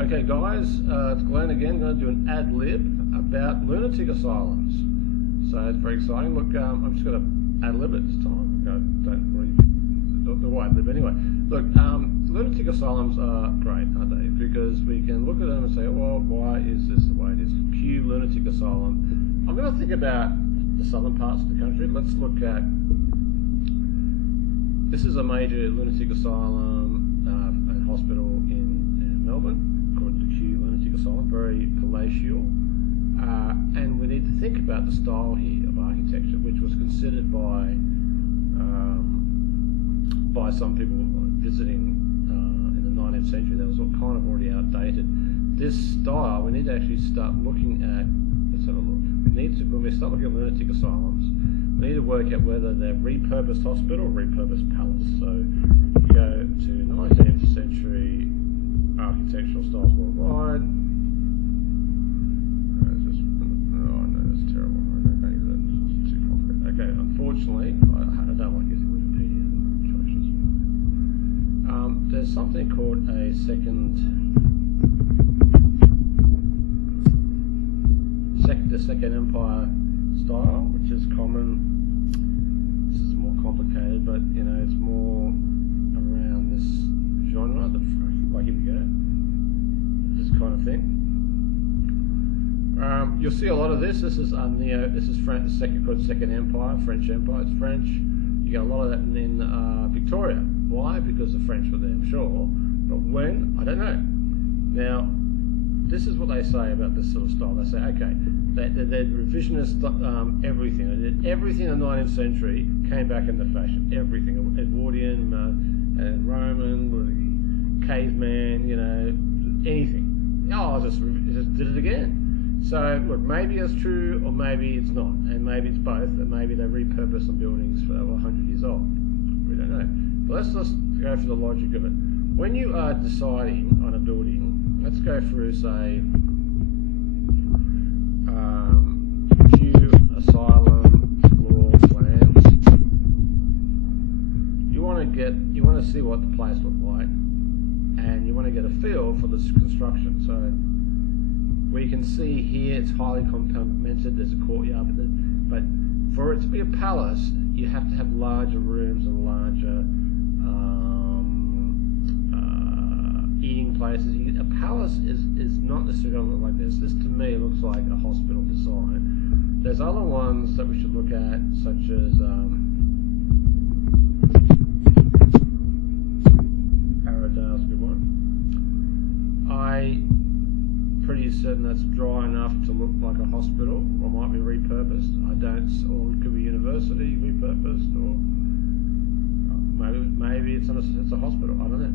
Okay guys, it's Glenn again, going to do an ad lib about lunatic asylums. So it's very exciting. Look, I'm just going to ad lib it this time. Don't really do ad lib anyway. Look, lunatic asylums are great, aren't they? Because we can look at them and say, well, why is this the way it is? Kew Lunatic Asylum. I'm going to think about the southern parts of the country. Let's look at, this is a major lunatic asylum and hospital in Melbourne called the Kew Lunatic Asylum, very palatial. And we need to think about the style here of architecture, which was considered by some people visiting in the 19th century. That was kind of already outdated. This style, we need to actually start looking at, let's have a look. When we start looking at lunatic asylums, we need to work out whether they're repurposed hospital or repurposed palace. So go to 19th century architectural styles worldwide. Oh no, that's terrible. Okay, that's too complicated. Okay, unfortunately, I don't like using Wikipedia instructions. There's something called a the Second Empire style, which is common. This is more complicated, but you know, it's more around this genre. Like, here we go, this kind of thing. You'll see a lot of this. This is called Second Empire, French Empire. It's French. You get a lot of that in Victoria. Why? Because the French were there, I'm sure. But when? I don't know. Now, this is what they say about this sort of style. They say, okay, they're revisionist everything. They did everything in the 19th century came back into fashion. Everything. Edwardian, Roman, caveman, you know, anything. Oh, I just did it again. So, look, maybe it's true or maybe it's not. And maybe it's both. And maybe they repurposed some buildings for over 100 years old. We don't know. But let's just go through the logic of it. When you are deciding on a building, let's go through, say, Kew Asylum floor plans. You want to see what the place looked like, and you want to get a feel for this construction. So we can see here it's highly complemented. There's a courtyard, but for it to be a palace, you have to have larger rooms and larger eating places. A palace is not necessarily going to look like this. This to me looks like a hospital design. There's other ones that we should look at, such as Arradale's a good one. I'm pretty certain that's dry enough to look like a hospital, or might be repurposed. Or it could be university repurposed, or maybe it's a hospital. I don't know.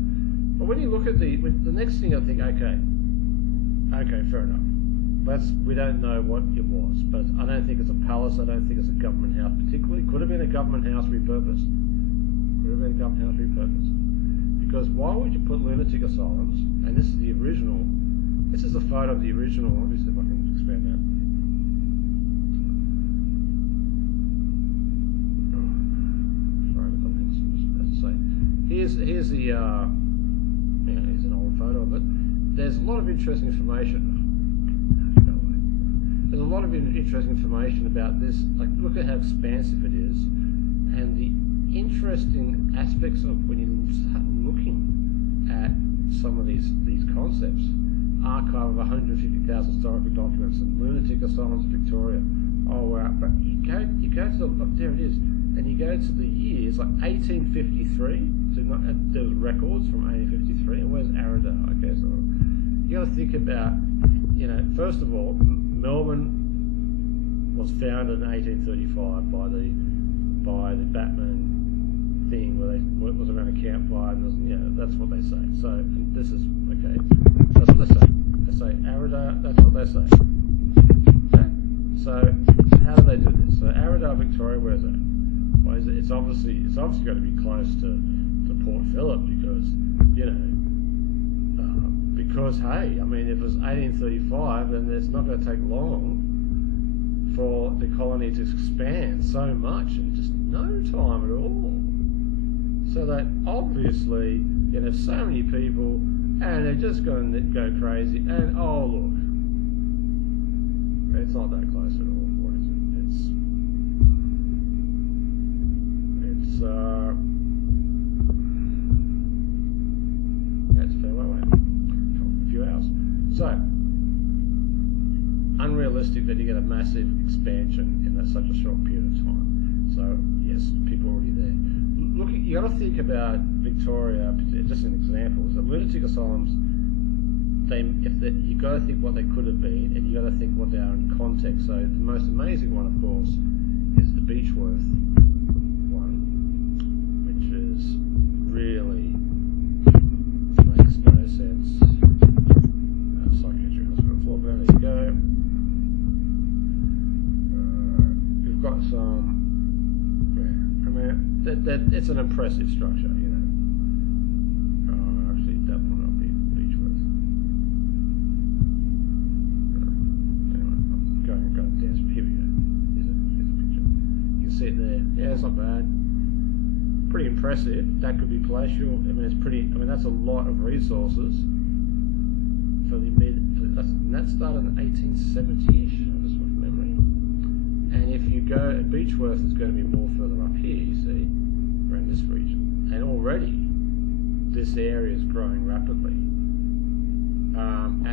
But when you look at the next thing, I think, okay, fair enough. We don't know what it was, but I don't think it's a palace. I don't think it's a government house particularly. Could have been a government house repurposed. Because why would you put lunatic asylums? And this is the original. This is a photo of the original. Let me see if I can expand that. Sorry, but let's say here's the. Here's an old photo of it. There's a lot of interesting information. There's a lot of interesting information about this. Like, look at how expansive it is, and the interesting aspects of when you start looking at some of these concepts. Archive of 150,000 historical documents and lunatic asylums in Victoria. Oh wow! But you go to the, look, there it is, and you go to the years like 1853. There was records from 1853, and where's Arradale? Okay, so you got to think about, you know, first of all, Melbourne was founded in 1835 by the Batman thing, where it was around a campfire, and that's what they say. So this is okay. That's what they say. They say Arradale. That's what they say. Okay. So how do they do this? So Arradale, Victoria, where is it? Well, it's obviously got to be close to Port Phillip, because because hey, I mean, if it was 1835, then it's not going to take long for the colony to expand so much in just no time at all. So that obviously, so many people And they're just going to go crazy. And oh look, it's not that close at all. What is it? It's a fair way away. A few hours. So unrealistic that you get a massive expansion in such a short period of time. So yes, people are already there. Look, you got to think about Victoria. Just an example is that lunatic asylums. You got to think what they could have been, and you got to think what they are in context. So the most amazing one, of course, is the Beechworth one, which is really makes no sense. Psychiatric hospital floor plan. There you go. We've got some. I mean, it's an impressive structure, you know. Actually, that one will be Beechworth. Anyway, going down. Here we go. Here's a picture. You can see it there. Yeah, it's not bad. Pretty impressive. That could be palatial. I mean, it's pretty. I mean, that's a lot of resources for the that started in 1870-ish. Just from memory. And if you go, Beechworth is going to be more further up here, you see, around this region. And already, this area is growing rapidly.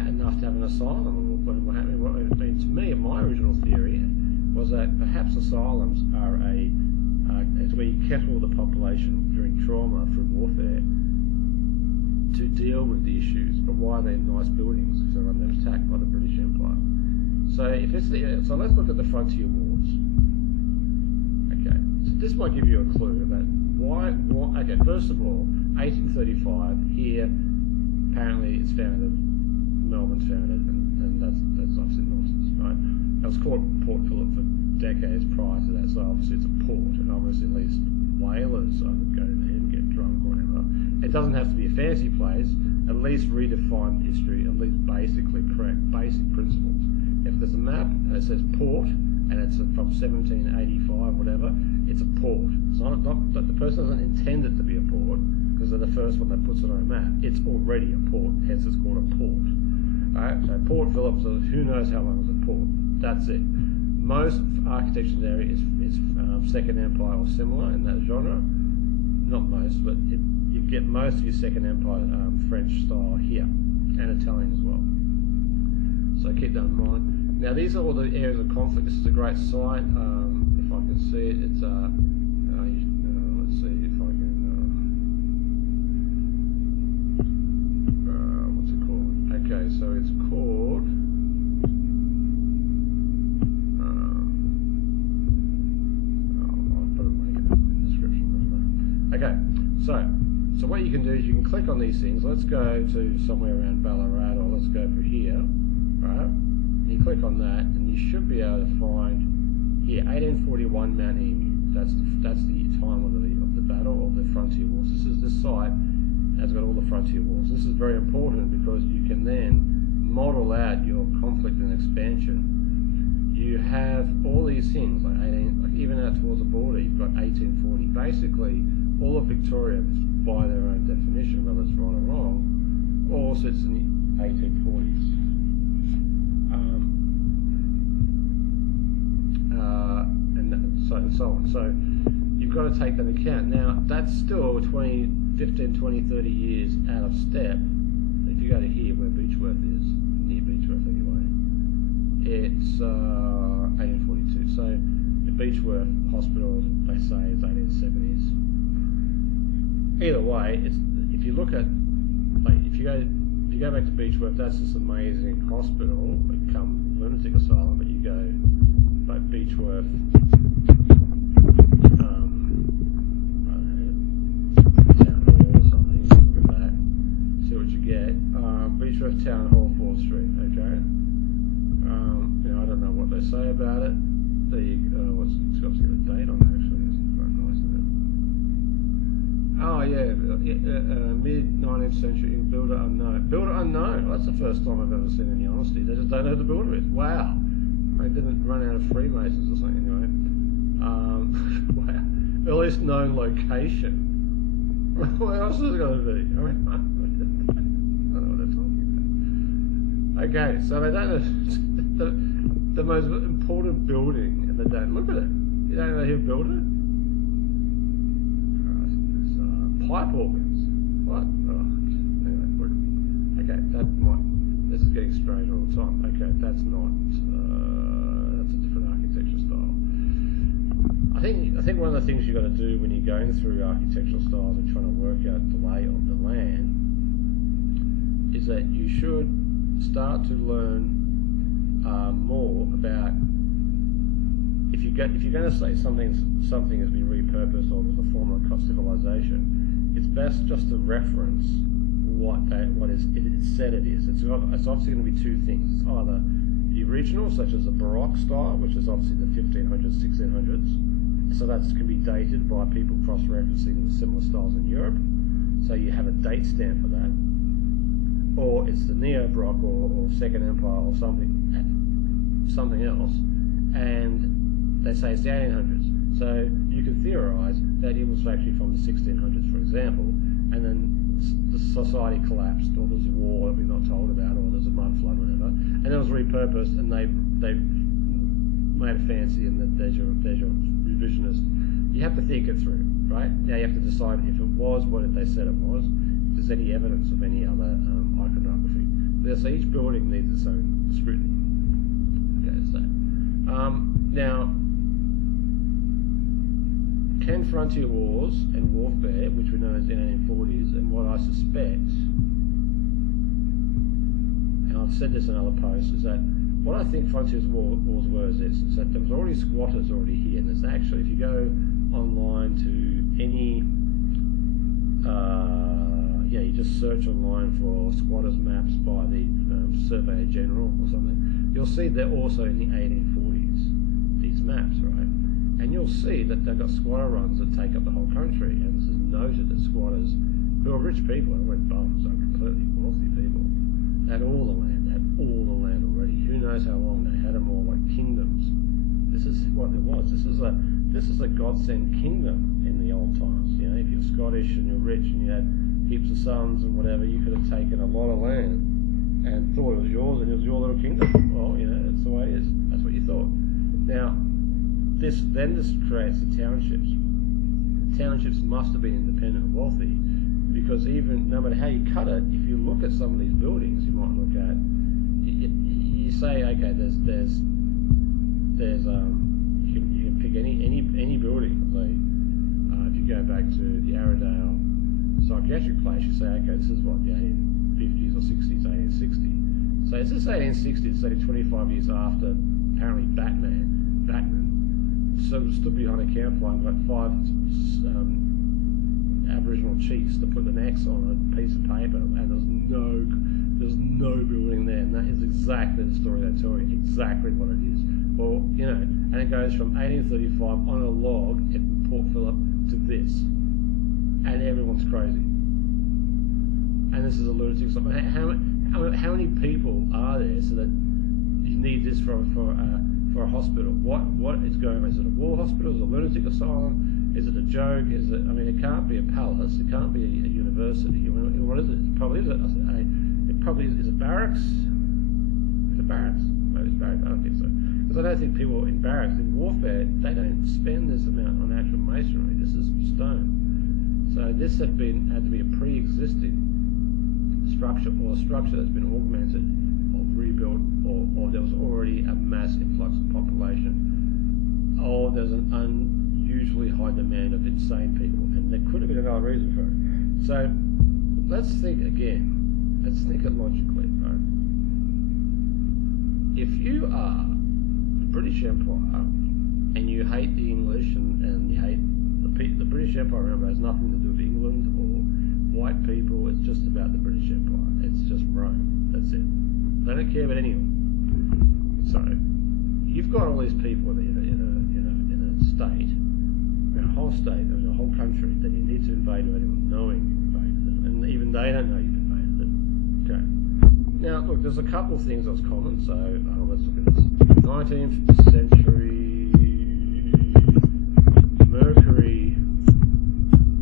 Enough to have an asylum. To me, my original theory was that perhaps asylums are it's where you kettle the population during trauma through warfare to deal with the issues. But why are they in nice buildings if they're under attack by the British Empire? So so let's look at the frontier wars. Okay, so this might give you a clue about why. Okay, first of all, 1835 here. Apparently, it's founded. Melbourne's founded, and that's obviously nonsense, right? It was called Port Phillip for decades prior to that, so obviously it's a port, and obviously at least whalers would go there and get drunk or whatever. It doesn't have to be a fancy place. At least redefine history. At least basically correct basic principles. If there's a map and it says port and it's from 1785, whatever, it's a port. It's not that the person doesn't intend it to be a port because they're the first one that puts it on a map. It's already a port, hence it's called a port. Alright, so Port Phillip, so who knows how long it was a port. That's it. Most architecture there is Second Empire or similar in that genre. Not most, but you get most of your Second Empire French style here, and Italian as well. So keep that in mind. Now these are all the areas of conflict. This is a great site. If I can see it, it's let's see if I can. What's it called? Okay, so it's called. I'll put it in the description. Okay, so what you can do is you can click on these things. Let's go to somewhere around Ballarat, or let's go for here. Right, you click on that, and you should be able to find here 1841 Mount Emu. That's the time of the battle of the frontier wars. This is the site that's got all the frontier wars. This is very important because you can then model out your conflict and expansion. You have all these things like even out towards the border. You've got 1840. Basically, all of Victoria, by their own definition, whether it's right or wrong, all sits in the 1840s. And so on. So you've got to take that into account. Now, that's still 15, 20, 30 years out of step. If you go to here, where Beechworth is, near Beechworth anyway, it's 1842. So the Beechworth Hospital, they say, is 1870s. Either way, if you look at, like, if you go back to Beechworth, that's this amazing hospital, become lunatic asylum, but you go like Beechworth, Town Hall or something, look at that, see what you get. Beechworth Town Hall, 4th Street, okay. I don't know what they say about it. It's got to get a date on it, actually. It's quite nice, isn't it? Oh yeah, mid-19th century builder unknown. Builder unknown. That's the first time I've ever seen any honesty. They just don't know who the builder is. Wow. They didn't run out of Freemasons or something anyway. Wow. Earliest known location. What else is it going to be? I mean, Okay, so they don't know the most important building, and they don't look at it. You don't know who built it? Pipe organs. What? Oh, anyway, okay, that might. This is getting strange all the time. Okay, that's not. That's a different architecture style. I think one of the things you've got to do when you're going through architectural styles and trying to work out the lay of the land is that you should start to learn more about if you're going to say something has been repurposed or was a former civilization, it's best just to reference what it said it is. It's obviously going to be two things. It's either the original, such as the Baroque style, which is obviously the 1500s, 1600s. So that can be dated by people cross-referencing the similar styles in Europe. So you have a date stamp for that. Or it's the Neo-Baroque or Second Empire or something else. And they say it's the 1800s. So you can theorize that it was actually from the 1600s, for example, and then the society collapsed, or there's a war that we're not told about, or there's a mud flood, or whatever, and it was repurposed, and they made it fancy, and there's your revisionist. You have to think it through, right? Now you have to decide if it was what they said it was, if there's any evidence of any other iconography. So each building needs its own scrutiny. Okay, so now, can frontier wars and warfare, which we know as the 1840s, and what I suspect, and I've said this in other posts, is that what I think frontier wars were is this: is that there was already squatters already here, and there's actually, if you go online to any, you just search online for squatters maps by the Surveyor General or something, you'll see they're also in the 1840s, these maps, right? And you'll see that they've got squatter runs that take up the whole country, and this is noted that squatters, who are rich people, they weren't bums, they're completely wealthy people, had all the land already. Who knows how long they had them all, like kingdoms. This is what it was. This is a godsend kingdom in the old times. You know, if you're Scottish and you're rich and you had heaps of sons and whatever, you could have taken a lot of land and thought it was yours, and it was your little kingdom. Well, you know, that's the way it is. That's what you thought. Now, this creates the townships. Townships must have been independent and wealthy, because even no matter how you cut it, if you look at some of these buildings, you might look at, you say, okay, there's you can pick any building. Like, if you go back to the Arrowdale psychiatric place, you say, okay, this is what, the 1850s or 60s, 1860. So it's this 1860s, it's only 25 years after apparently Batman stood behind a campfire and got 5 Aboriginal chiefs to put an X on a piece of paper, and there's no building there, and that is exactly the story they tell you, exactly what it is. Well, you know, and it goes from 1835 on a log in Port Phillip to this, and everyone's crazy. And this is a lunatic stuff. How many people are there so that you need this for a hospital? What is going on? Is it a war hospital? Is it a lunatic asylum? Is it a joke? Is it? I mean, it can't be a palace. It can't be a university. What is it? It probably is is it barracks? Is it barracks? Maybe it's barracks. I don't think so. Because I don't think people in barracks in warfare, they don't spend this amount on actual masonry. This is stone. So this had to be a pre-existing structure, or a structure that's been augmented or rebuilt, or there was already a mass influx of population, or there's an unusually high demand of insane people, and there could have been another reason for it. So let's think again. Let's think it logically, right? If you are the British Empire and you hate the English and you hate the British Empire, remember, has nothing to do with England or white people. It's just about the British Empire. It's just Rome. That's it. They don't care about anyone. So you've got all these people in a state, a whole state, a whole country that you need to invade without anyone knowing you've invaded them, and even they don't know you've invaded them. Okay. Now, look, there's a couple of things that's common. So let's look at this. 19th century mercury.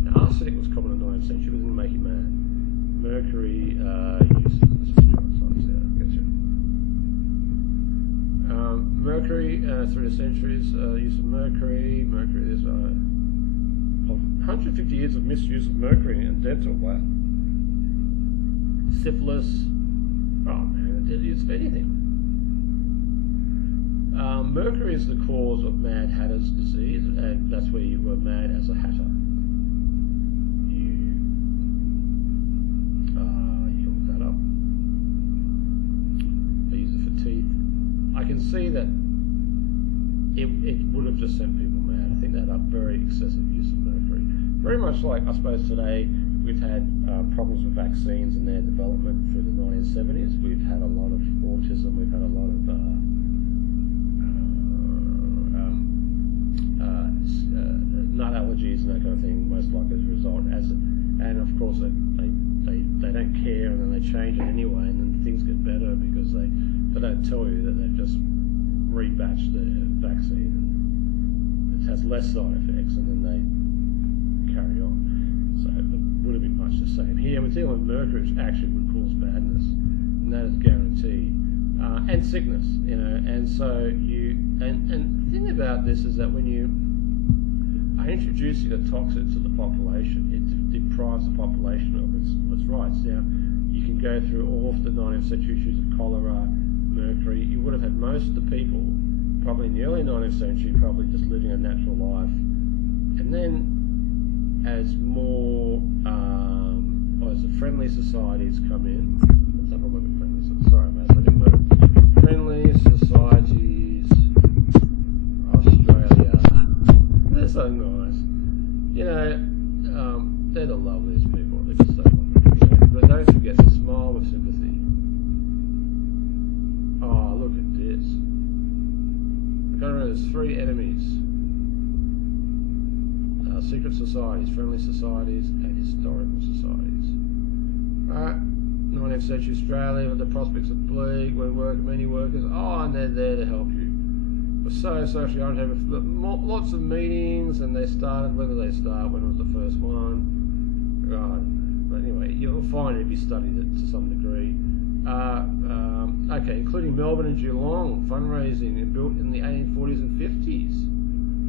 Now, arsenic was common in the 19th century. It was going to make you mad. Mercury use. Let's just try this out. previous centuries, use of mercury. Mercury is 150 years of misuse of mercury in dental. Wow. Syphilis. Oh man, it used for anything. Mercury is the cause of Mad Hatter's disease, and that's where you were mad as a hatter. You can look that up. They use it for teeth. I can see that it would have just sent people mad. I think that up very excessive use of mercury. Very much like, I suppose, today we've had problems with vaccines and their development through the 1970s. We've had a lot of autism. We've had a lot of nut allergies and that kind of thing, most likely as a result. And of course they don't care, and then they change it anyway, and then things get better because they don't tell you that they've just rebatched the vaccine. It has less side effects, and then they carry on. So it would have been much the same. Here we're dealing with mercury, which actually would cause badness, and that is guaranteed. And sickness, and so and the thing about this is that when you are introducing a toxin to the population, it deprives the population of its rights. Now, you can go through all of the 19th century issues of cholera, mercury. You would have had most of the people, probably in the early 19th century, probably just living a natural life. And then, as more, as the friendly societies come in, let's have a look at friendly societies. Sorry, mate, look at friendly societies, Australia. They're so nice. They're the loveliest people. They're just so lovely. But don't forget to smile with sympathy. Oh, look at this. There's 3 enemies. Secret societies, friendly societies, and historical societies. Alright, 19th century Australia with the prospects of plague, when many workers, and they're there to help you. We're so socially oriented, lots of meetings, and they started, when was the first one? Right. But anyway, you'll find it if you studied it to some degree. Okay, including Melbourne and Geelong, fundraising and built in the 1840s and 50s.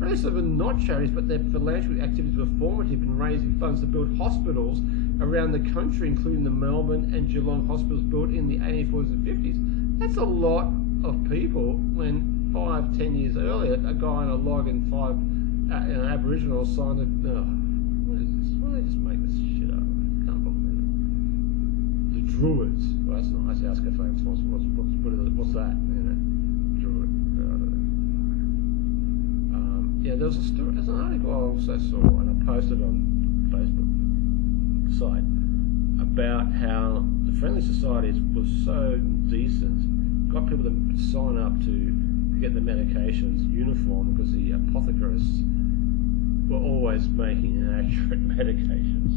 Most of them not charities, but their philanthropic activities were formative in raising funds to build hospitals around the country, including the Melbourne and Geelong hospitals built in the 1840s and 50s. That's a lot of people when 5-10 years earlier, a guy in a log and 5 Aboriginals signed it. What is this? Why do they just make this shit up? I can't believe it. The Druids. Well, that's nice. House Cafe. What's that? Druid. There's a story. There's an article I also saw, and I posted on Facebook site about how the friendly societies was so decent, got people to sign up to get the medications uniform because the apothecarists were always making inaccurate medications.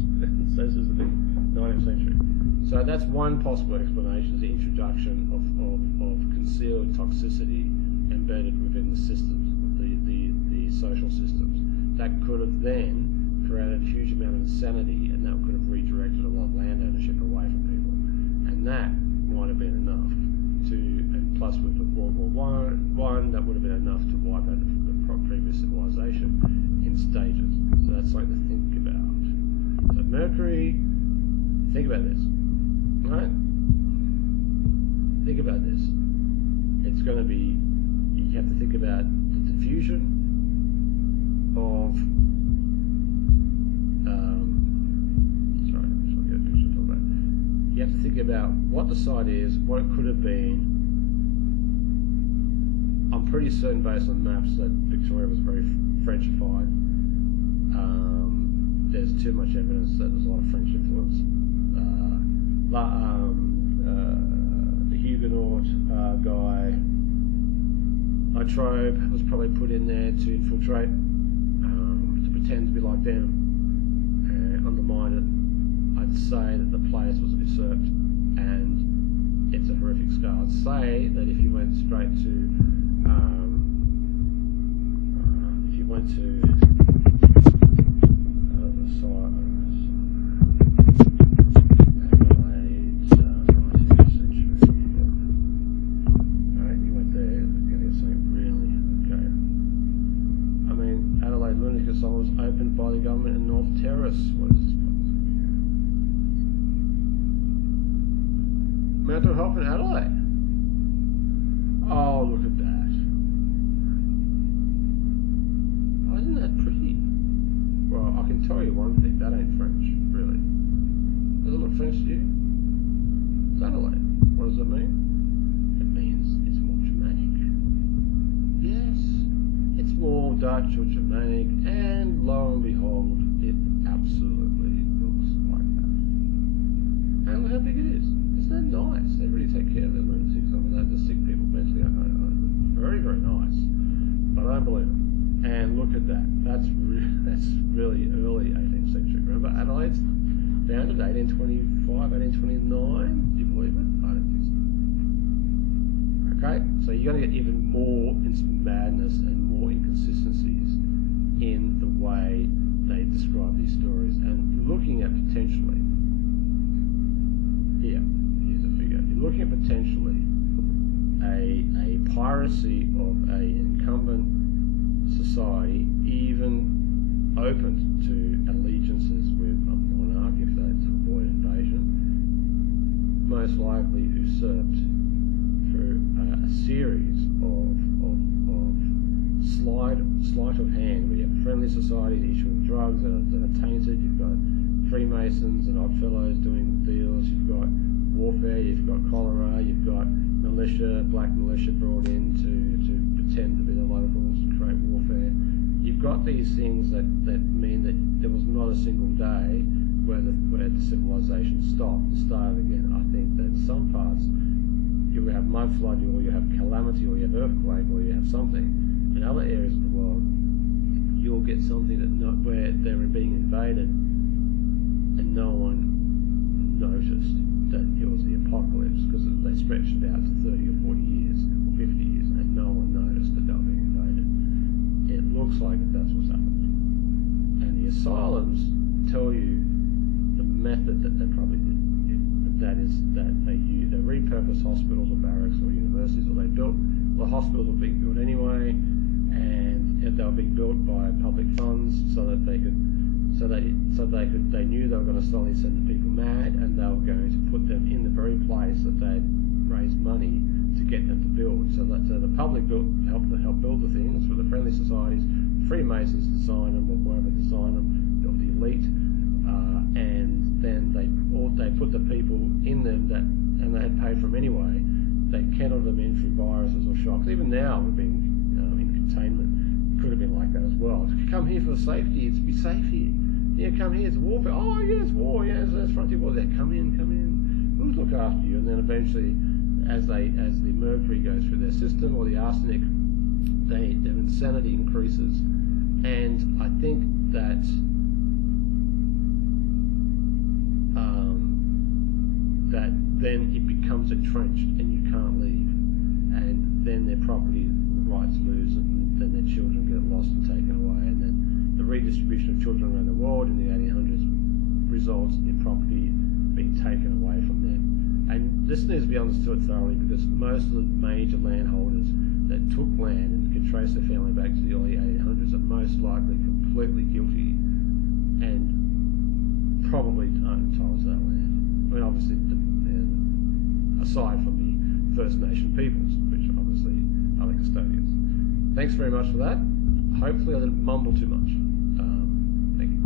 So this is the 19th century. So that's one possible explanation, is the introduction of concealed toxicity embedded within the systems, the social systems. That could have then created a huge amount of insanity, and that could have redirected a lot of land ownership away from people. And that might have been enough and plus with the World War I, that would have been enough to wipe out the previous civilization in stages. So that's something to think about. So Mercury, think about this, right? Think about this. It's going to be, you have to think about the diffusion of you have to think about what the site is, what it could have been. I'm pretty certain, based on maps, that Victoria was very Frenchified. There's too much evidence that there's a lot of French influence. The Huguenot guy, Latrobe, was probably put in there to infiltrate, to pretend to be like them, and undermine it. I'd say that the place was usurped, and it's a horrific scar. I'd say that if you went straight to, the site, Adelaide, 19th century. Alright, you went there, you're going to get something really, okay. mental health in Adelaide. Oh, look at that. Oh, isn't that pretty? Well, I can tell you one thing, that ain't French, really. Does it look French to you? It's Adelaide. What does it mean? It means it's more Germanic. Yes, it's more Dutch or Germanic, and lo and behold, it absolutely looks like that. And look how big it is. Isn't that nice? They really take care of their lunatics. I mean, the sick people mentally. Very, very nice. But I don't believe it. And look at that. That's really early 18th century. Remember, Adelaide's founded 1825, 1829. Do you believe it? I don't think so. Okay, so you're going to get even more madness and more inconsistencies in the way they describe these stories. And looking at potentially, here's a figure. You're looking at potentially a piracy of an incumbent society, even open to allegiances with a monarch if they to avoid invasion, most likely usurped through a series of sleight of hand. We have friendly societies issuing drugs that are tainted. You've got Freemasons and Oddfellows doing deals. You've got warfare. You've got cholera. You've got militia, black militia brought in to pretend to be the locals and create warfare. You've got these things that mean that there was not a single day where the civilization stopped and started again. I think that in some parts you have mud flood, or you have calamity, or you have earthquake, or you have something. In other areas of the world, you'll get something where they're being invaded and no one noticed that it was the apocalypse because they stretched it out to 30 or 40 years or 50 years and no one noticed that they were being invaded. It looks like that's what's happened. And the asylums tell you the method that they probably did. That is that they repurposed hospitals or barracks or universities, or they built, the hospitals were being built anyway, and they were being built by public funds so that they knew they were going to slowly send the people mad, and they were going to put them in the very place that they'd raised money to get them to build. So the public helped build the things for the friendly societies. Freemasons design them, or whoever designed them, built the elite, and then they put the people in them and they had paid for them anyway. They kennelled them in through viruses or shocks. Even now, we've been in containment. It could have been like that as well. Come here for safety. It's be safe here. Yeah, come here. It's warfare. Oh, yeah, it's war. Yeah, there's frontier war there. Come in. We'll look after you. And then eventually, as the mercury goes through their system, or the arsenic, their insanity increases. And I think that that then it becomes entrenched and you can't leave, and then their property rights lose, and then their children get lost and taken away, and then the redistribution of children around the world in the 1800s results in property being taken away from them. And this needs to be understood thoroughly, because most of the major landholders that took land and can trace their family back to the early 1800s are most likely completely guilty and probably own titles to that land. I mean, obviously, aside from the First Nation peoples, which obviously are the custodians. Thanks very much for that. Hopefully I didn't mumble too much. Thank you.